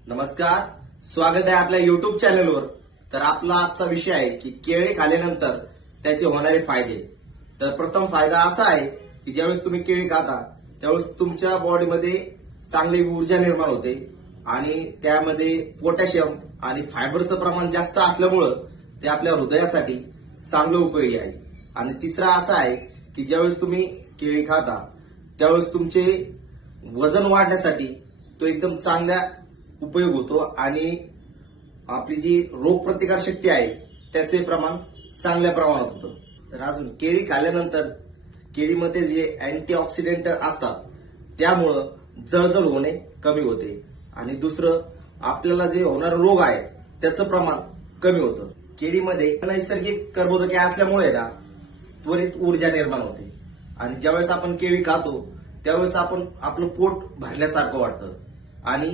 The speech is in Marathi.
नमस्कार, स्वागत आहे आपल्या युट्यूब चॅनलवर। तर आपला आजचा विषय आहे की केळी खाल्ल्यानंतर त्याचे होणारे फायदे। तर प्रथम फायदा असा आहे की ज्यावेळेस तुम्ही केळी खाता त्यावेळेस तुमच्या बॉडीमध्ये चांगली ऊर्जा निर्माण होते आणि त्यामध्ये पोटॅशियम आणि फायबरचं प्रमाण जास्त असल्यामुळं ते आपल्या हृदयासाठी चांगलं उपयोगी आहे। आणि तिसरा असा आहे की ज्यावेळेस तुम्ही केळी खाता त्यावेळेस तुमचे वजन वाढण्यासाठी तो एकदम चांगला उपयोग होतो आणि आपली जी रोगप्रतिकार शक्ती आहे त्याचे प्रमाण चांगल्या प्रमाणात होतं। तर अजून केळी खाल्ल्यानंतर केळीमध्ये जे अँटीऑक्सिडंट असतात त्यामुळं जळजळ होणे कमी होते आणि दुसरं आपल्याला जे होणारा रोग आहे त्याचं प्रमाण कमी होतं। केळीमध्ये नैसर्गिक कर्बोदके असल्यामुळे ना त्वरित ऊर्जा निर्माण होते आणि ज्यावेळेस आपण केळी खातो त्यावेळेस आपण आपलं पोट भरल्यासारखं वाटतं आणि